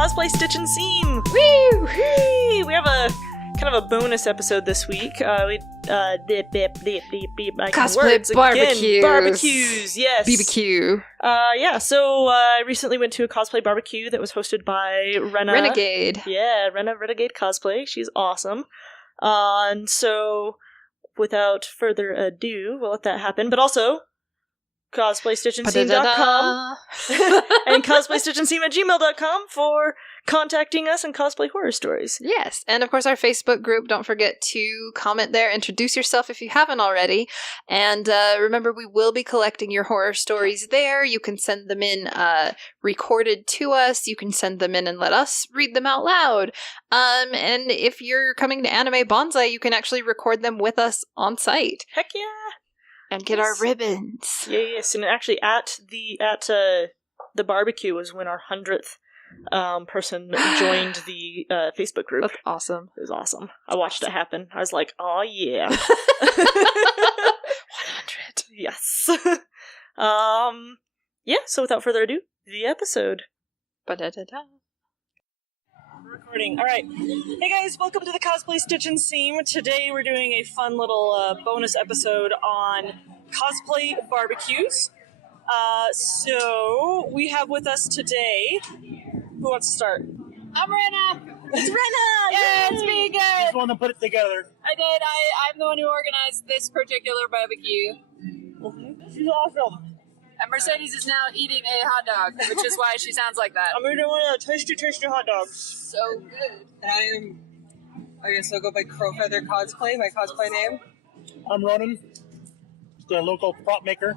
Cosplay Stitch and Seam. Woo! Whee! We have a kind of a bonus episode this week. Cosplay barbecues, yes. BBQ. So I recently went to a cosplay barbecue that was hosted by Renegade. Yeah, Renegade Cosplay. She's awesome. And so, without further ado, we'll let that happen. But also, cosplaystitchandseam.com and cosplaystitchandseam@gmail.com for contacting us and cosplay horror stories. Yes, and of course our Facebook group. Don't forget to comment there, introduce yourself if you haven't already, and remember we will be collecting your horror stories there. You can send them in recorded to us. You can send them in and let us read them out loud. And if you're coming to Anime Bonsai, you can actually record them with us on site. Heck yeah! And get our ribbons. Yes, and actually at the barbecue was when our 100th person joined the Facebook group. That's awesome. It was awesome. I watched it happen. I was like, oh yeah. 100. Yes. So without further ado, the episode. Ba-da-da-da. Recording. Alright. Hey guys, welcome to the Cosplay Stitch and Seam. Today we're doing a fun little bonus episode on cosplay barbecues. So we have with us today... Who wants to start? I'm Renna! It's Renna! Yeah, it's me again! Just want to put it together. I did. I'm the one who organized this particular barbecue. She's awesome. And Mercedes is now eating a hot dog, which is why she sounds like that. I'm eating one of the tasty hot dogs. So good. And I guess I'll go by Crowfeather Cosplay, my cosplay name. I'm Ronan, the local prop maker.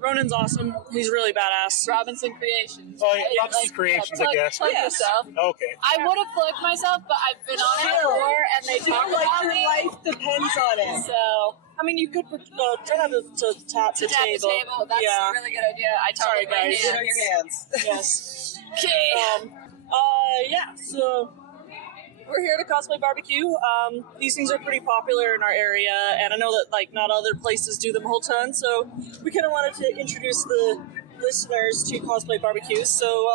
Ronan's awesome. He's really badass. Robinson Creations. Oh, yeah, Robinson Creations, I guess. Plug yourself. Okay. I would have plugged myself, but I've been on it before, and they talk about your me. life depends on it. So, I mean, you could try to tap the table. That's Yeah. a really good idea. I talk Sorry, with my guys. Get on your hands. Yes. Okay. So we're here at a cosplay barbecue. These things are pretty popular in our area, and I know that not other places do them a whole ton. So we kind of wanted to introduce the listeners to cosplay barbecues. So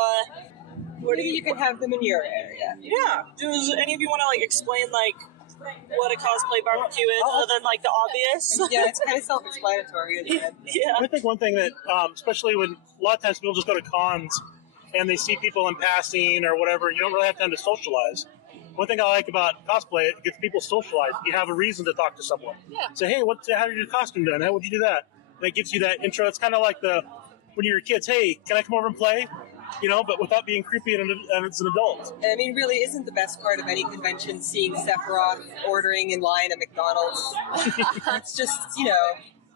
Maybe you can have them in your area. yeah, does any of you want to explain what a cosplay barbecue is, other than the obvious? Yeah, it's kind of self-explanatory, isn't it? Yeah. I think one thing that, especially when a lot of times people just go to cons and they see people in passing or whatever, you don't really have time to socialize. One thing I like about cosplay, it gets people socialized. You have a reason to talk to someone. Yeah. Say, hey, how did your costume done? How would you do that? And it gives you that intro. It's kind of like when you're kids, hey, can I come over and play? But without being creepy and as an adult. And I mean, really, isn't the best part of any convention seeing Sephiroth ordering in line at McDonald's? It's just,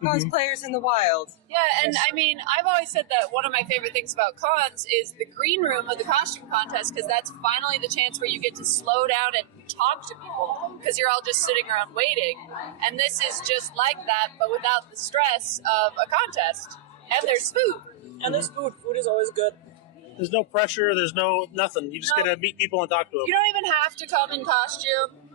cosplayers in the wild. Yeah, and I mean, I've always said that one of my favorite things about cons is the green room of the costume contest, because that's finally the chance where you get to slow down and talk to people, because you're all just sitting around waiting. And this is just like that, but without the stress of a contest. And there's food. And there's food. Food is always good. There's no pressure. There's nothing. You just got to meet people and talk to them. You don't even have to come in costume.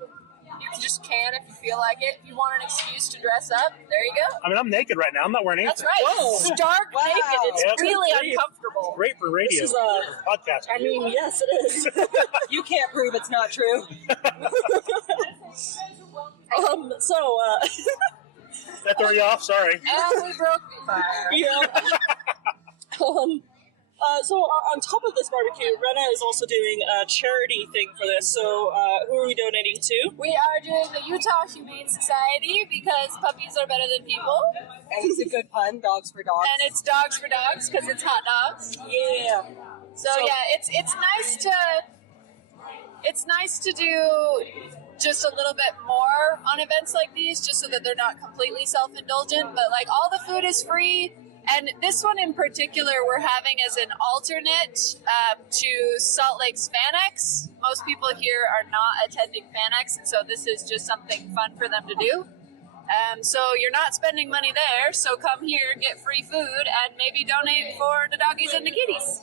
You just can if you feel like it. If you want an excuse to dress up, there you go. I mean, I'm naked right now. I'm not wearing anything. That's right. Whoa. Stark naked. It's Yep. really uncomfortable. Great for radio. This is, podcast. I mean, yes, it is. You can't prove it's not true. That throw you off? Sorry. And we broke the fire. Yeah. So on top of this barbecue, Renna is also doing a charity thing for this. So who are we donating to? We are doing the Utah Humane Society because puppies are better than people. And it's a good pun, dogs for dogs. And it's dogs for dogs because it's hot dogs. Yeah. So yeah, it's nice to do just a little bit more on events like these, just so that they're not completely self-indulgent. But all the food is free. And this one in particular, we're having as an alternate to Salt Lake's FanX. Most people here are not attending FanX, and so this is just something fun for them to do. So you're not spending money there, so come here, get free food, and maybe donate for the doggies and the kitties.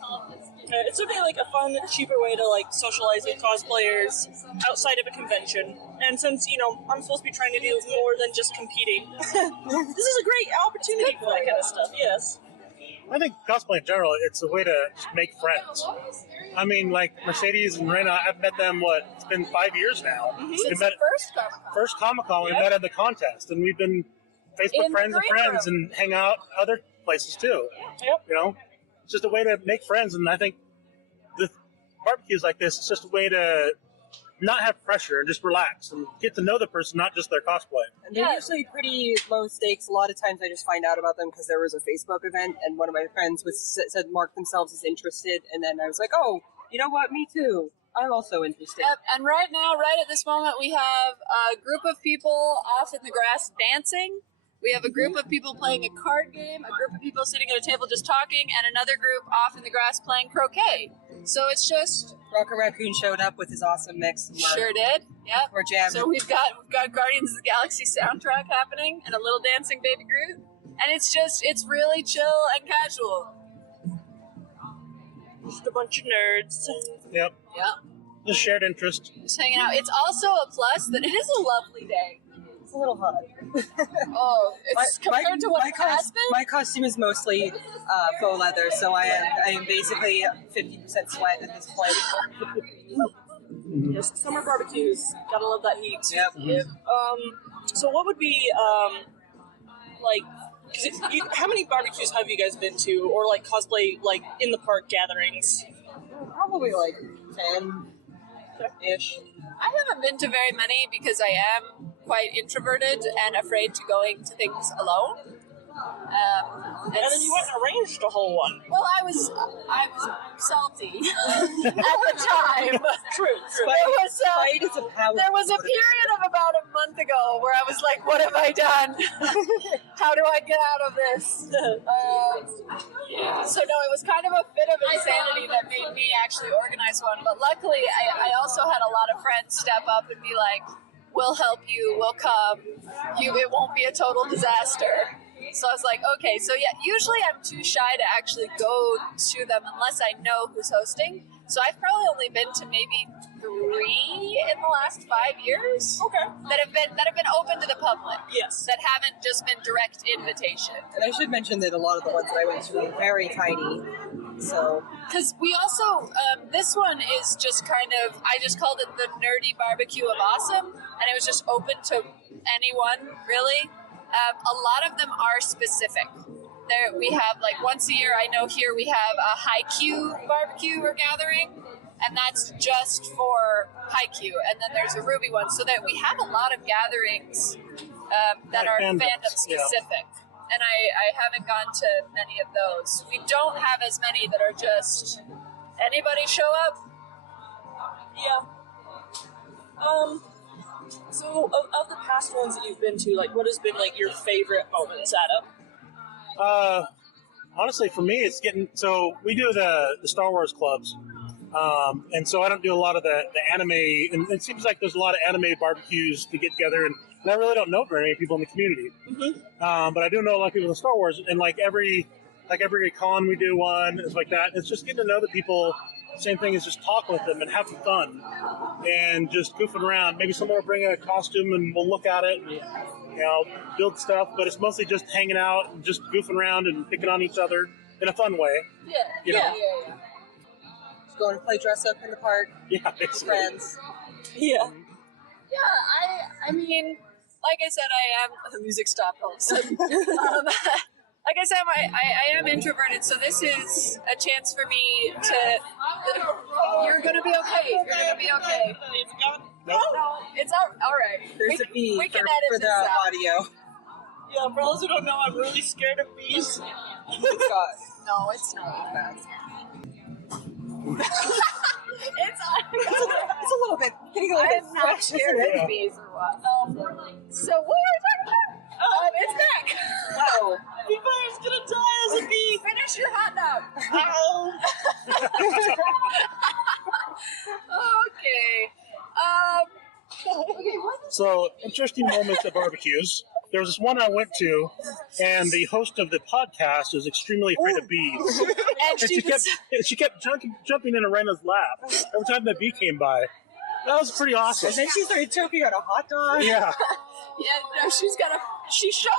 It's something a fun, cheaper way to socialize with cosplayers outside of a convention. And since I'm supposed to be trying to do more than just competing, this is a great opportunity for that kind of stuff. Yes. I think cosplay in general, it's a way to just make friends. I mean, like Mercedes and Rena, I've met them, it's been 5 years now. Mm-hmm. We Since met the first Comic-Con. we met at the contest, and we've been Facebook In the friends of green friends room. and hang out other places too. Yep. You know, it's just a way to make friends, and I think the barbecues like this, it's just a way to not have pressure and just relax and get to know the person, not just their cosplay. And they're Yeah. usually pretty low stakes. A lot of times I just find out about them because there was a Facebook event and one of my friends said mark themselves as interested, and then I was like, oh, you know what, me too. I'm also interested. Yep, and right now, right at this moment, we have a group of people off in the grass dancing. We have a group of people playing a card game, a group of people sitting at a table just talking, and another group off in the grass playing croquet. So it's just Rocket Raccoon showed up with his awesome mix. And sure did. Yep. we're jamming. So we've got Guardians of the Galaxy soundtrack happening and a little dancing baby Groot. And it's really chill and casual. Just a bunch of nerds. Yep. Yep. Just shared interest. Just hanging out. It's also a plus that it is a lovely day. It's a little hot. Oh, it's compared to what it has been? My costume is mostly faux leather, so I am basically 50% sweat at this point. Yes, summer barbecues. Gotta love that heat. Yep. So what would be like? How many barbecues have you guys been to, or like cosplay like in the park gatherings? Probably like 10-ish. I haven't been to very many because I am quite introverted and afraid to going to things alone. And then you went and arranged a whole one. Well, I was salty at the time. True. Spite is a power. There was a period of about a month ago where I was like, what have I done? How do I get out of this? So no, it was kind of a bit of insanity that made me actually organize one. But luckily, I also had a lot of friends step up and be like, we'll help you, we'll come. It won't be a total disaster. So I was like, okay, so yeah, usually I'm too shy to actually go to them unless I know who's hosting. So I've probably only been to maybe 3 in the last 5 years. Okay. That have been open to the public. Yes. That haven't just been direct invitation. And I should mention that a lot of the ones that I went to were very tiny. So Because we also, this one is just kind of, I just called it the nerdy barbecue of awesome, and it was just open to anyone, really. A lot of them are specific. There, we have like once a year, I know here we have a high Q barbecue or gathering, and that's just for high Q. And then there's a Ruby one, so that we have a lot of gatherings that Like are fandoms, fandom specific. And I haven't gone to many of those. We don't have as many that are just anybody show up. Yeah. So of the past ones that you've been to, like, what has been like your favorite moments at them? Honestly, for me, it's getting so we do the Star Wars clubs, and so I don't do a lot of the anime. And it seems like there's a lot of anime barbecues to get together, and I really don't know very many people in the community. Mm-hmm. But I do know a lot of people in Star Wars, and like every con we do one, it's like that. It's just getting to know the people. Same thing as just talk with them and having fun and just goofing around. Maybe someone will bring a costume and we'll look at it and, build stuff. But it's mostly just hanging out and just goofing around and picking on each other in a fun way. Yeah, You know? yeah. just go and play dress up in the park Yeah, with basically. friends. Yeah. Yeah, I mean, like I said, I am. The music stopped all of a sudden. Like I said, I am introverted, so this is a chance for me to. You're gonna be okay. You're gonna be okay. Nope. No, it's all right. There's a bee we can for edit the this out. audio. Yeah, for those who don't know, I'm really scared of bees. It's got No, it's not. fast. It's It's a little bit. Getting a little I bit am not fresh, scared isn't it? of bees or what. So what were we talking about? It's back. Wow. Everybody's gonna die as a bee. Finish your hot dog. Ow. Okay. Okay, what is So, interesting moments at barbecues. There was this one I went to, and the host of the podcast is extremely afraid of bees. and And she kept jumping in Arena's lap every time the bee came by. That was pretty awesome. And then she started choking on a hot dog. Yeah. Yeah, no, she shoved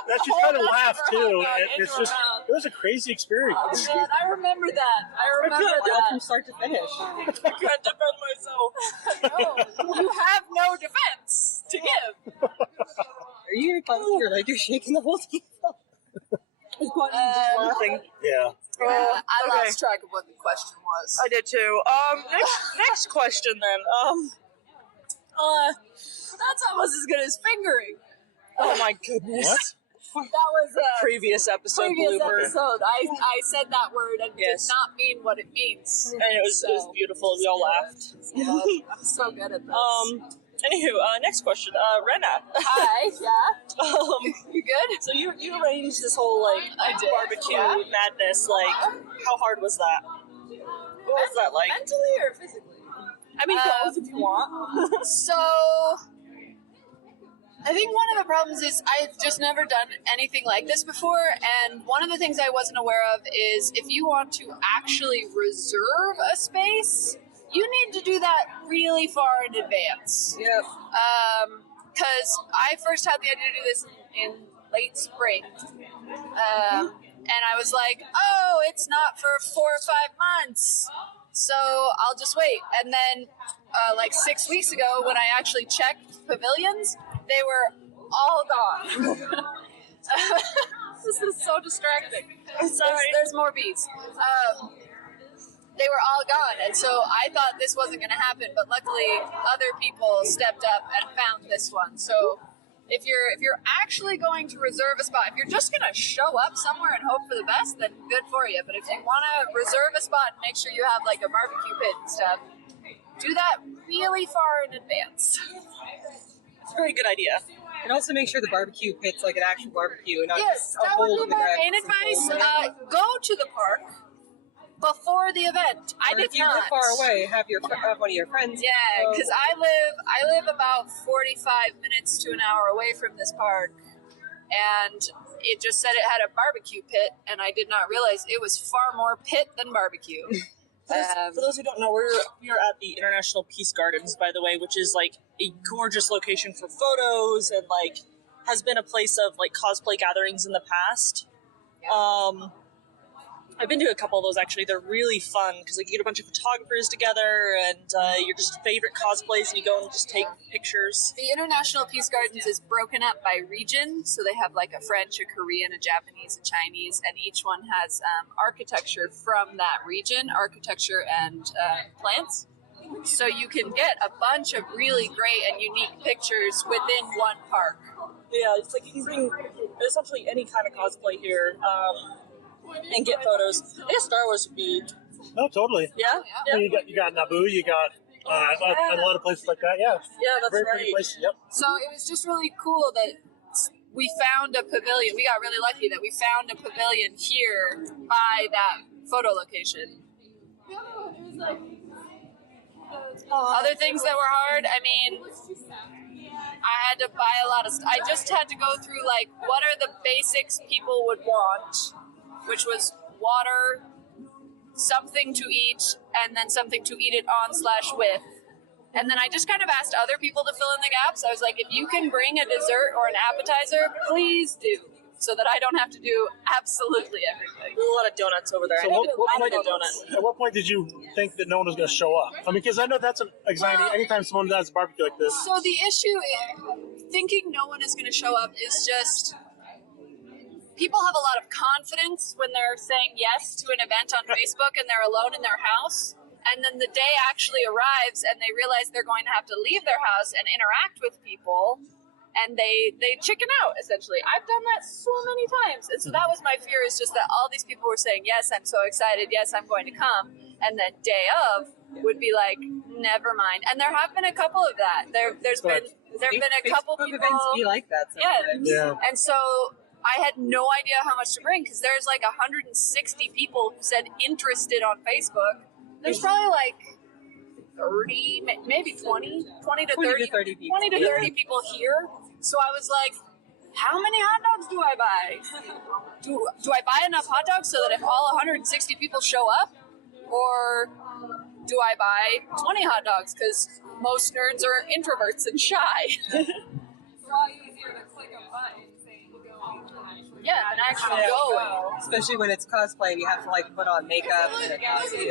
That the she's whole trying to rest laugh of her too. hot dog It's into just her mouth. It was a crazy experience. Man, I remember that. I remember Go from that. start to finish. I can't defend myself. No, you have no defense to give. Are you funny or like you're shaking the whole team? Laughing. Yeah. I okay. lost track of what the question was. I did too. Next question then. That's almost as good as fingering. Oh my goodness. What? That was a Previous episode previous blooper. episode. I said that word and Yes. did not mean what it means. And it was beautiful. We all laughed. I'm so good at this. Anywho, next question. Rena. Hi. Yeah. You good? So you arranged this whole like I did, barbecue yeah. madness. Like, how hard was that? What was that like? Mentally or physically? I mean, both if you want. So, I think one of the problems is I've just never done anything like this before, and one of the things I wasn't aware of is if you want to actually reserve a space, you need to do that really far in advance. Yep. Because I first had the idea to do this in late spring. And I was like, oh, it's not for 4 or 5 months, so I'll just wait. And then, like 6 weeks ago, when I actually checked pavilions, they were all gone. This is so distracting. Sorry. There's more bees. They were all gone, and so I thought this wasn't going to happen, but luckily other people stepped up and found this one. So if you're actually going to reserve a spot, if you're just going to show up somewhere and hope for the best, then good for you. But if you want to reserve a spot and make sure you have like a barbecue pit and stuff, do that really far in advance. It's a very good idea. And also make sure the barbecue pit's like an actual barbecue and not Yes, just a that hole would in be the my ground. main advice. Go to the park before the event. I Or did if you not. live far away, have one of your friends. Yeah, go. because I live about 45 minutes to an hour away from this park, and it just said it had a barbecue pit, and I did not realize it was far more pit than barbecue. For those who don't know, we are at the International Peace Gardens, by the way, which is like a gorgeous location for photos and like has been a place of like cosplay gatherings in the past. I've been to a couple of those actually. They're really fun because like you get a bunch of photographers together and your just favorite cosplays, and you go and just take pictures. The International Peace Gardens is broken up by region, so they have like a French, a Korean, a Japanese, a Chinese, and each one has architecture from that region, architecture and plants. So you can get a bunch of really great and unique pictures within one park. Yeah, it's like you can bring essentially any kind of cosplay here and get photos. I guess Star Wars would be. No, totally. Yeah? Yeah, you got Naboo, you got a lot of places like that. Yeah, Yeah, that's very right. pretty places. Yep. So it was just really cool that we found a pavilion. We got really lucky that we found a pavilion here by that photo location. Other things that were hard, I mean, I had to buy a lot of I just had to go through like what are the basics people would want, which was water, something to eat, and then something to eat it on/with. And then I just kind of asked other people to fill in the gaps. I was like, if you can bring a dessert or an appetizer, please do, so that I don't have to do absolutely everything. There's a lot of donuts over there. So I need a donut. At what point did you think that no one was going to show up? I mean, because I know that's an anxiety anytime someone does a barbecue like this. So the issue is thinking no one is going to show up is just people have a lot of confidence when they're saying yes to an event on Facebook and they're alone in their house. And then the day actually arrives and they realize they're going to have to leave their house and interact with people. And they chicken out, essentially. I've done that so many times. And so that was my fear, is just that all these people were saying, yes, I'm so excited. Yes, I'm going to come. And then day of would be like, never mind. And there have been a couple of that. There's been a couple Facebook people. events be like that sometimes. Yes. Yeah. And so I had no idea how much to bring, because there's like 160 people who said interested on Facebook. There's probably like 30, maybe 20 to 30 people. 20 to 30 people here. So I was like, how many hot dogs do I buy? Do I buy enough hot dogs so that if all 160 people show up? Or do I buy 20 hot dogs? Because most nerds are introverts and shy. It's a lot easier to click a button saying go and actually Yeah, and actually go. especially when it's cosplay and you have to like put on makeup and a costume.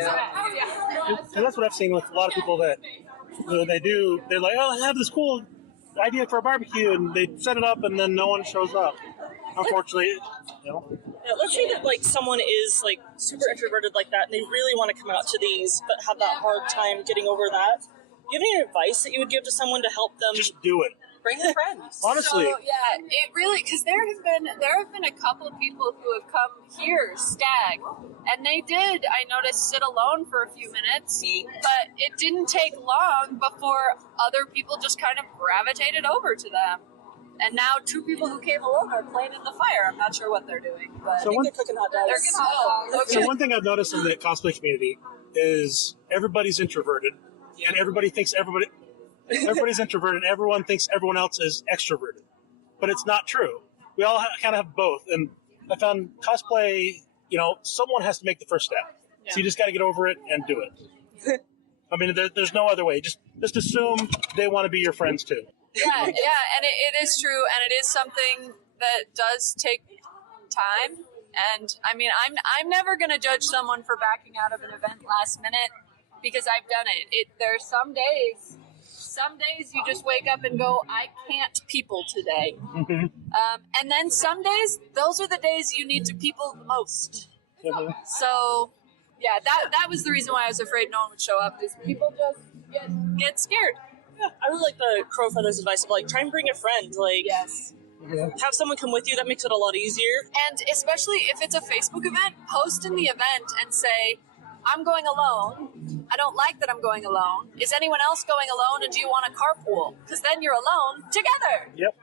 And that's what I've seen with a lot of people that they're like, oh, I have this cool idea for a barbecue, and they set it up, and then no one shows up. Unfortunately, Yeah, let's say that like someone is like super introverted like that, and they really want to come out to these, but have that hard time getting over that. Do you have any advice that you would give to someone to help them? just do it. Bring your friends. Honestly, So yeah, it really, because there have been a couple of people who have come here, Stag, and they did, I noticed, sit alone for a few minutes, but it didn't take long before other people just kind of gravitated over to them. And now 2 people who came alone are playing in the fire. I'm not sure what they're doing, but So they're cooking hot dogs. they're getting hot dogs. So Okay. one thing I've noticed in the cosplay community is everybody's introverted, and everybody's introverted, and everyone thinks everyone else is extroverted. But it's not true. We all kind of have both. And I found cosplay, someone has to make the first step. So you just got to get over it and do it. I mean, there's no other way. Just assume they want to be your friends too. Yeah, and it is true, and it is something that does take time. And I mean, I'm never going to judge someone for backing out of an event last minute because I've done it. There are some days you just wake up and go, I can't people today. And then some days, those are the days you need to people the most. So yeah, that was the reason why I was afraid no one would show up, is people just get scared. Yeah, I really like the Crow Feather's advice of like try and bring a friend. Like, Yes. have someone come with you. That makes it a lot easier. And especially if it's a Facebook event, post in the event and say, I'm going alone. I don't like that I'm going alone. Is anyone else going alone, and do you want a carpool? Because then you're alone together. Yep.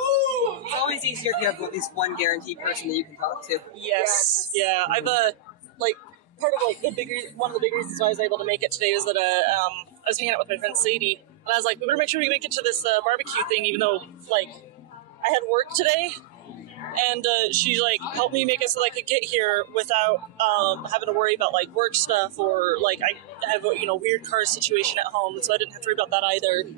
It's always easier if you have at least one guaranteed person that you can talk to. Yes. Yeah, I've like part of like one of the big reasons why I was able to make it today was that I was hanging out with my friend Sadie, and I was like, we better make sure we make it to this barbecue thing, even though like I had work today. And she like helped me make it so that I could get here without having to worry about like work stuff, or like I have a weird car situation at home, so I didn't have to worry about that either.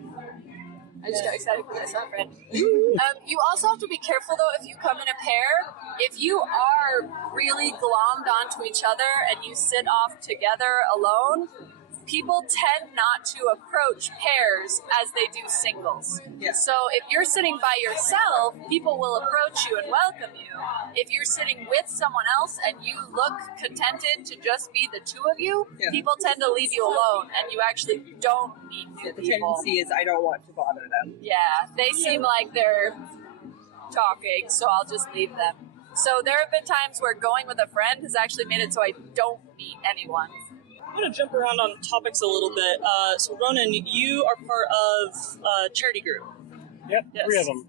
I just got excited for myself, friend. You also have to be careful, though, if you come in a pair. If you are really glommed onto each other and you sit off together alone, people tend not to approach pairs as they do singles. Yeah. So if you're sitting by yourself, people will approach you and welcome you. If you're sitting with someone else and you look contented to just be the 2 of you, people tend to leave you alone, and you actually don't meet new The people. tendency is I don't want to bother them. Yeah, they seem like they're talking, so I'll just leave them. So there have been times where going with a friend has actually made it so I don't meet anyone. I'm going to jump around on topics a little bit. So Ronan, you are part of a charity group. Yep. Yes. 3 of them.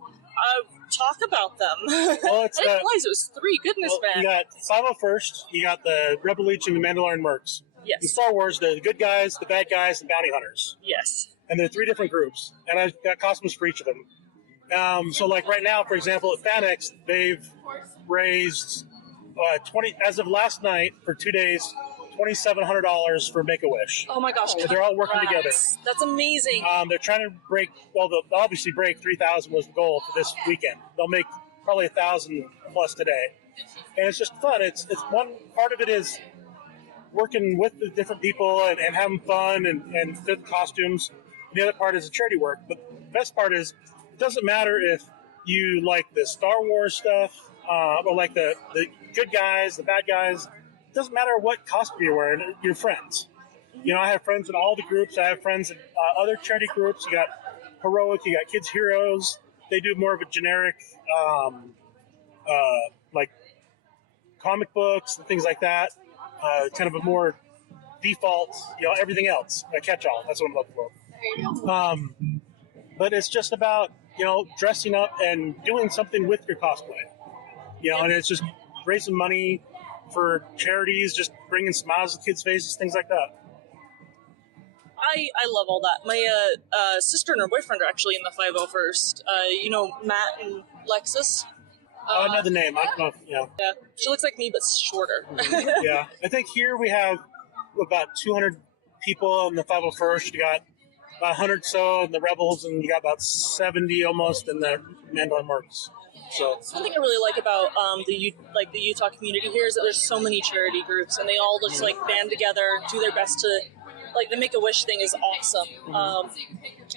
Talk about them. Well, it's I didn't realize it was 3. Goodness, you man. got 501st, you got the Rebel Legion, the Mandalorian Mercs. In Yes. Star Wars, the good guys, the bad guys, the bounty hunters. Yes. And there are 3 different groups, and I've got costumes for each of them. So, like right now, for example, at FanX, they've raised 20 as of last night for 2 days, $2,700 for Make-A-Wish. Oh my gosh. So they're all working together. That's amazing. They're trying to break. Well, they'll obviously break 3,000 was the goal for this weekend. They'll make probably 1,000 plus today, and it's just fun. It's one part of it is working with the different people and having fun and fit costumes. And the other part is the charity work. But the best part is it doesn't matter if you like the Star Wars stuff or like the good guys, the bad guys. It doesn't matter what costume you're wearing. You're friends. I have friends in all the groups. I have friends in other charity groups. You got Heroic. You got Kids Heroes. They do more of a generic, like comic books and things like that. Kind of a more default, everything else, a catch-all. That's what I'm looking for. There you go. But it's just about, dressing up and doing something with your cosplay. And it's just raising money for charities, just bringing smiles to kids' faces, things like that. I love all that. My sister and her boyfriend are actually in the 501st. Matt and Lexus. I know the name. I don't know. Yeah, she looks like me, but shorter. Yeah. I think here we have about 200 people in the 501st. You got 100 so in the Rebels, and you got about 70 almost in the Mandalorian Mercs. So one thing I really like about the Utah community here is that there's so many charity groups, and they all just like band together, do their best to, like, the Make-A-Wish thing is awesome. I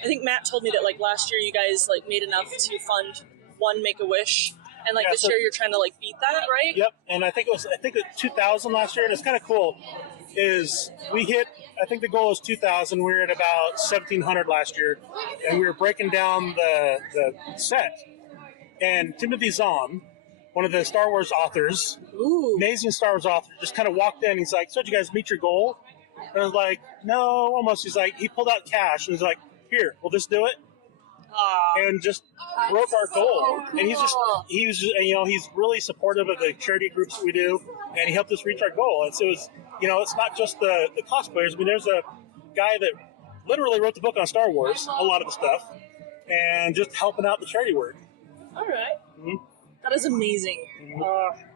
think Matt told me that like last year you guys like made enough to fund one Make-A-Wish, and like this year you're trying to like beat that, right? Yep, and I think it was 2,000 last year, and it's kind of cool. Is we hit, I think the goal is 2,000. We were at about 1,700 last year, and we were breaking down the set. And Timothy Zahn, one of the Star Wars authors, amazing Star Wars author, just kind of walked in. He's like, "So did you guys meet your goal?" And I was like, "No, almost." He's like, he pulled out cash and he's like, "Here, we'll just do it." And just broke our goal. And he's really supportive of the charity groups that we do, and he helped us reach our goal. And so it's not just the cosplayers. I mean, there's a guy that literally wrote the book on Star Wars, a lot of the stuff, and just helping out the charity work. All right. Mm-hmm. That is amazing.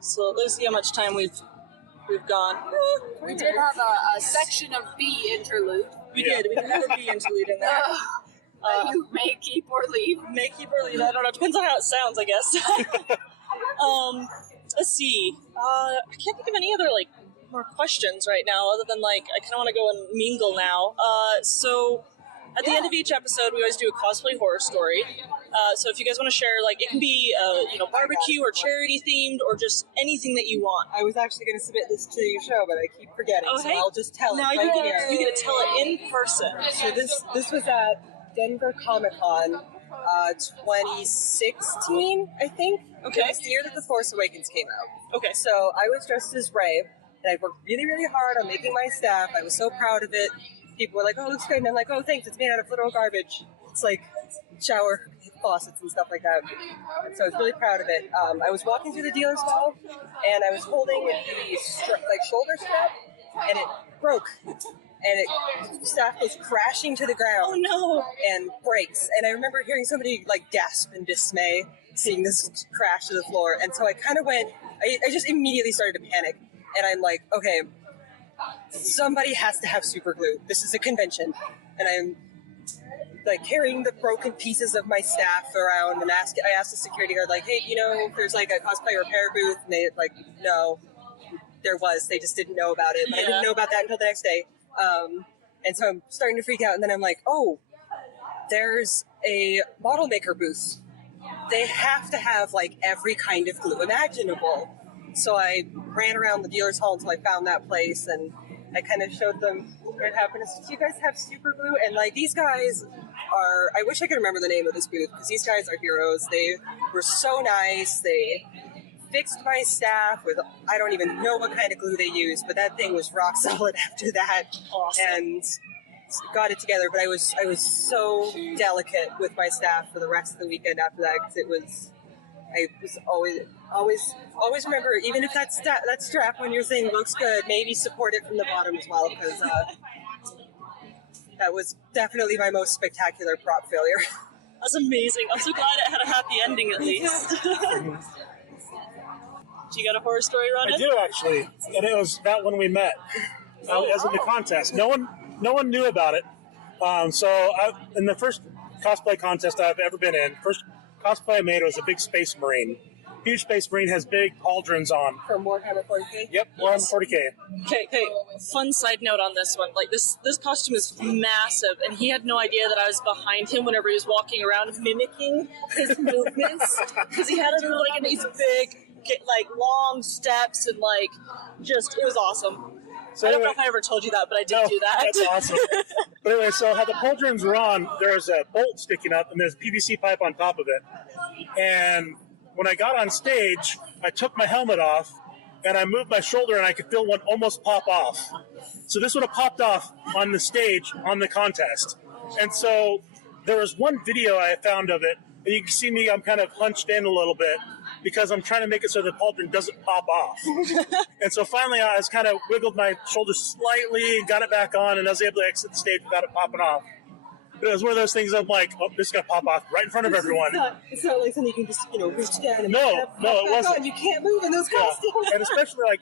So let's see how much time we've gone. We did have a section of B interlude. We did. We did have a B interlude in there. You may keep or leave. May keep or leave. I don't know. Depends on how it sounds, I guess. Let's see. I can't think of any other like more questions right now, other than like I kind of want to go and mingle now. So at the end of each episode, we always do a cosplay horror story. So if you guys want to share, like, it can be barbecue or charity themed or just anything that you want. I was actually going to submit this to your show, but I keep forgetting. Oh, so hey. I'll just tell Now it. you get to tell it in person. So this was at Denver Comic-Con 2016, I think. Okay. It was the year that The Force Awakens came out. Okay. So I was dressed as Rey, and I worked really, really hard on making my staff. I was so proud of it. People were like, "Oh, it looks great," and I'm like, "Oh, thanks. It's made out of literal garbage. It's like shower faucets and stuff like that." And so I was really proud of it. I was walking through the dealer's hall, and I was holding the shoulder strap, and it broke. And the staff goes crashing to the ground. Oh no! And breaks. And I remember hearing somebody like gasp in dismay, seeing this crash to the floor. And so I kind of went. I just immediately started to panic. And I'm like, okay, somebody has to have super glue. This is a convention, and I'm like carrying the broken pieces of my staff around. And I asked the security guard, like, "Hey, if there's like a cosplay repair booth?" And they like, "No, there was. They just didn't know about it." But I didn't know about that until the next day. And so I'm starting to freak out, and then I'm like, "Oh, there's a model maker booth. They have to have like every kind of glue imaginable." So I ran around the dealer's hall until I found that place, and I kind of showed them what happened. I said, "Do you guys have super glue?" And like these guys are, I wish I could remember the name of this booth, because these guys are heroes. They were so nice. They fixed my staff with, I don't even know what kind of glue they used, but that thing was rock solid after that. Awesome. And got it together. But I was so delicate with my staff for the rest of the weekend after that, because I was always remember, even if that strap when you're saying looks good, maybe support it from the bottom as well, because that was definitely my most spectacular prop failure. That's amazing. I'm so glad it had a happy ending at least. Do you got a horror story, Ron? I do, actually, and it was about when we met, as in the contest. No one knew about it. In the first cosplay contest I've ever been in, first cosplay I made was a big Space Marine. Huge Space Marine, has big pauldrons on. For Warhammer 40K? Yep, Warhammer 40K. Okay. Fun side note on this one. Like this costume is massive, and he had no idea that I was behind him whenever he was walking around, mimicking his movements, because he had him like in these big, like long steps, and like just it was awesome. So I don't know if I ever told you that, but I did do that. That's awesome. But anyway, so how the pauldrons were on, there's a bolt sticking up, and there's a PVC pipe on top of it. And when I got on stage, I took my helmet off, and I moved my shoulder, and I could feel one almost pop off. So this would have popped off on the stage on the contest. And so there was one video I found of it, and you can see me, I'm kind of hunched in a little bit, because I'm trying to make it so the pauldron doesn't pop off. And so finally I was kind of wiggled my shoulder slightly, got it back on, and I was able to exit the stage without it popping off. But it was one of those things I'm like, oh, this is going to pop off right in front of everyone. It's not like something you can just, reach down and No, it wasn't. On. You can't move in those costumes. And especially like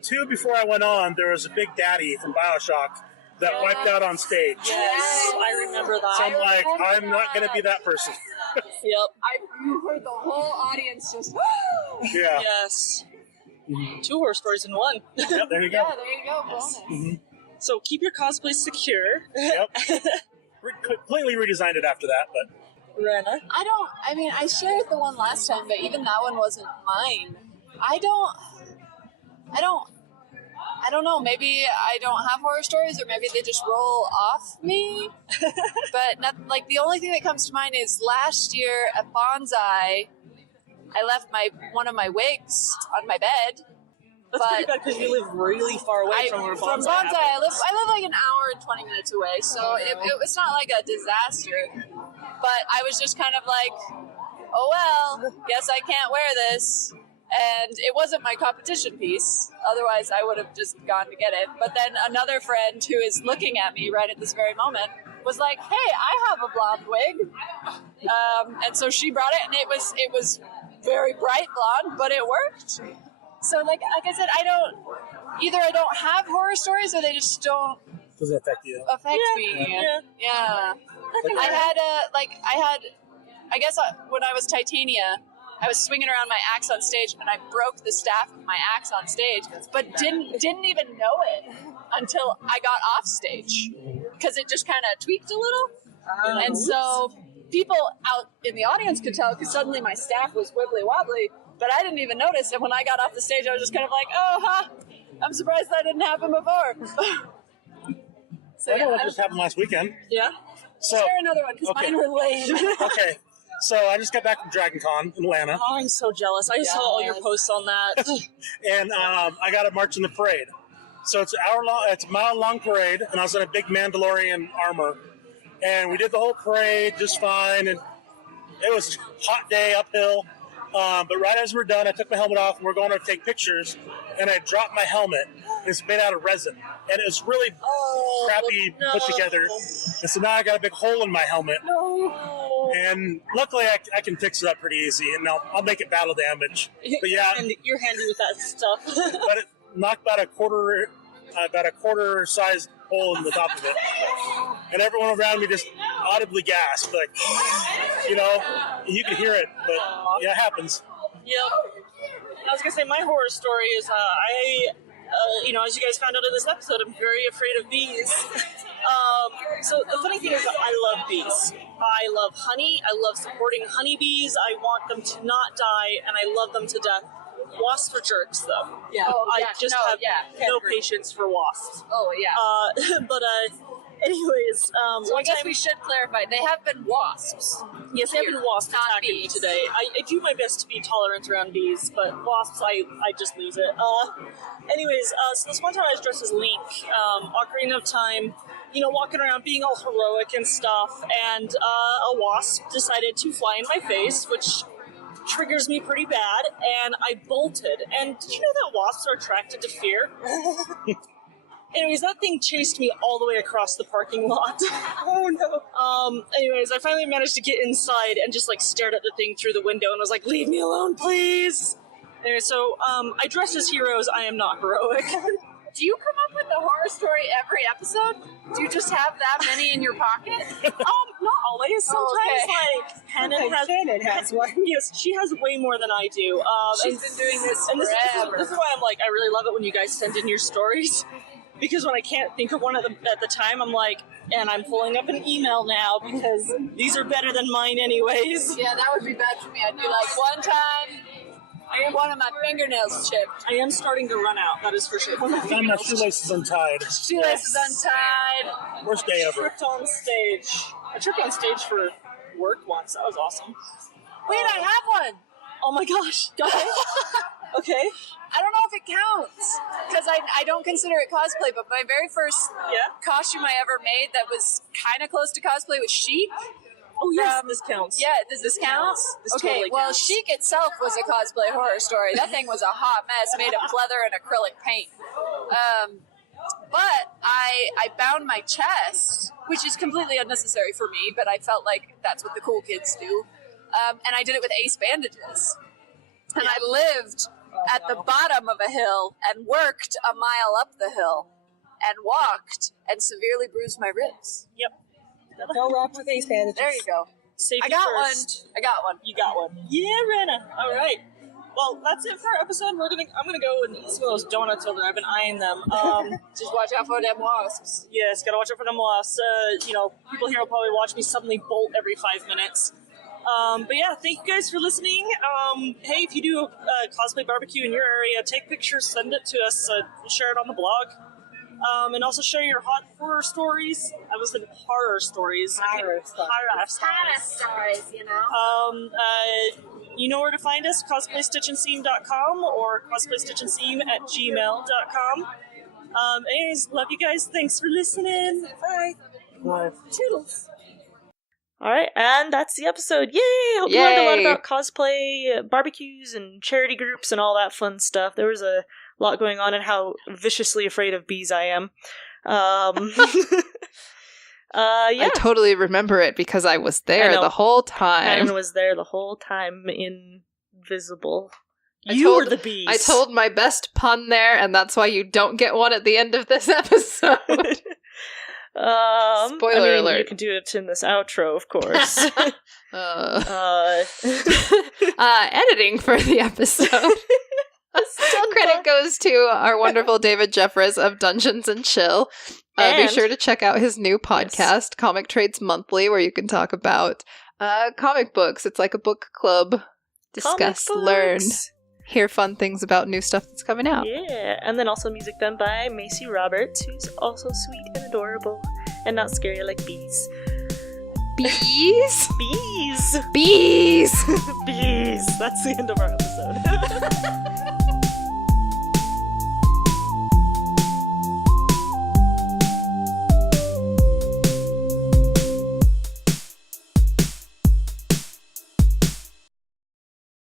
2 before I went on, there was a Big Daddy from BioShock that wiped out on stage. Yes, I remember that. So I'm like, I'm not going to be that person. Yep. You heard the whole audience just. Yeah. Yes. 2 horror stories in one. Yep, there you go. Yeah, there you go. Bonus. So keep your cosplay secure. Yep. Completely redesigned it after that, but Rana. I mean, I shared the one last time, but even that one wasn't mine. I don't know. Maybe I don't have horror stories, or maybe they just roll off me. But like the only thing that comes to mind is last year at Bonsai, I left one of my wigs on my bed. That's pretty bad because you live really far away from where From Bonsai Bonsai, I happens. live like an hour and 20 minutes away, so it's not like a disaster. But I was just kind of like, oh well, guess I can't wear this. And it wasn't my competition piece. Otherwise, I would have just gone to get it. But then another friend who is looking at me right at this very moment was like, "Hey, I have a blonde wig," and so she brought it, and it was very bright blonde, but it worked. So, like I said, I don't have horror stories, or they just don't doesn't affect you. affect me. Yeah. I guess when I was Titania, I was swinging around my axe on stage, and I broke the staff of my axe on stage, but didn't even know it until I got off stage, because it just kind of tweaked a little, and so people out in the audience could tell, because suddenly my staff was wibbly wobbly, but I didn't even notice. And when I got off the stage, I was just kind of like, "Oh, I'm surprised that didn't happen before." So I know what just happened last weekend. Yeah. So share another one, because mine were lame. okay. So I just got back from Dragon Con in Atlanta. Oh, I'm so jealous. I saw all your posts on that. And I got to march in the parade. So it's a mile-long parade, and I was in a big Mandalorian armor. And we did the whole parade just fine, and it was a hot day uphill. But right as we're done, I took my helmet off, and we're going to take pictures, and I dropped my helmet. It's made out of resin, and it was really crappy put together. And so now I got a big hole in my helmet. No. And luckily, I can fix it up pretty easy, and I'll make it battle damage. But yeah, You're handy with that stuff. but it knocked about a quarter size hole in the top of it, and everyone around me just audibly gasped, like, you could hear it, but yeah, it happens. Yep. I was gonna say my horror story is as you guys found out in this episode, I'm very afraid of bees. So the funny thing is that I love bees. I love honey. I love supporting honeybees. I want them to not die, and I love them to death. Wasps are jerks, though. Yeah. I just have no patience for wasps. Oh, yeah. But anyways, So one I guess time, we should clarify, they have been wasps. yes, I have been wasps Not attacking me bees. today. I do my best to be tolerant around bees, but wasps, I just lose it. Anyways, so this one time I was dressed as Link, Ocarina of Time, walking around being all heroic and stuff, and a wasp decided to fly in my face, which triggers me pretty bad, and I bolted. And did you know that wasps are attracted to fear? Anyways, that thing chased me all the way across the parking lot. Oh no. Anyways, I finally managed to get inside and just stared at the thing through the window and was like, "Leave me alone, please." Anyway, so I dress as heroes. I am not heroic. Do you come up with a horror story every episode? Do you just have that many in your pocket? Not always. Sometimes, Shannon has one. Yes, she has way more than I do. She's been doing this and forever. this is why I'm like, I really love it when you guys send in your stories. Because when I can't think of one at the time, I'm like, and I'm pulling up an email now because these are better than mine anyways. Yeah, that would be bad for me. I'd be like, one time, one of my fingernails chipped. I am starting to run out, that is for sure. Found my shoelaces untied. Shoelaces untied. Worst day ever. Tripped on stage. I tripped on stage for work once. That was awesome. Wait, I have one. Oh my gosh. Okay. Okay. I don't know if it counts, because I don't consider it cosplay, but my very first costume I ever made that was kind of close to cosplay was Chic. Oh yes, this counts. Yeah, does this count? This Okay, totally well, counts. Chic itself was a cosplay horror story. That thing was a hot mess made of leather and acrylic paint. But I bound my chest, which is completely unnecessary for me, but I felt like that's what the cool kids do. And I did it with ace bandages. And I lived at the bottom of a hill and worked a mile up the hill. and walked and severely bruised my ribs. Well wrapped with ace bandages. There you go. Safety I got first. one. I got one. You got one. Yeah, Rena. All right. Well, that's it for our episode. I'm gonna go and eat some of those donuts over there. I've been eyeing them. Just watch out for them wasps. Yes, gotta watch out for them wasps. People here will probably watch me suddenly bolt every 5 minutes. But yeah, thank you guys for listening. Hey, if you do cosplay barbecue in your area, take pictures, send it to us, share it on the blog. And also share your hot horror stories. I was thinking horror stories. Horror stories. Kind of stars, you know. You know where to find us, cosplaystitchandseam.com or cosplaystitchandseam@gmail.com. Anyways, love you guys. Thanks for listening. Bye. Toodles. All right, and that's the episode. Yay! Hope you learned a lot about cosplay, barbecues, and charity groups, and all that fun stuff. There was a lot going on, and how viciously afraid of bees I am. I totally remember it because I was there the whole time. Anne was there the whole time, invisible. You were the bees. I told my best pun there, and that's why you don't get one at the end of this episode. Spoiler alert. You can do it in this outro, of course. Editing for the episode. Credit goes to our wonderful David Jeffress of Dungeons and Chill. Be sure to check out his new podcast, Comic Trades Monthly, where you can talk about comic books. It's like a book club. Discuss, learn, hear fun things about new stuff that's coming out. Yeah, and then also music done by Macy Roberts, who's also sweet and adorable and not scary like bees. Bees? Bees! Bees! Bees! That's the end of our episode.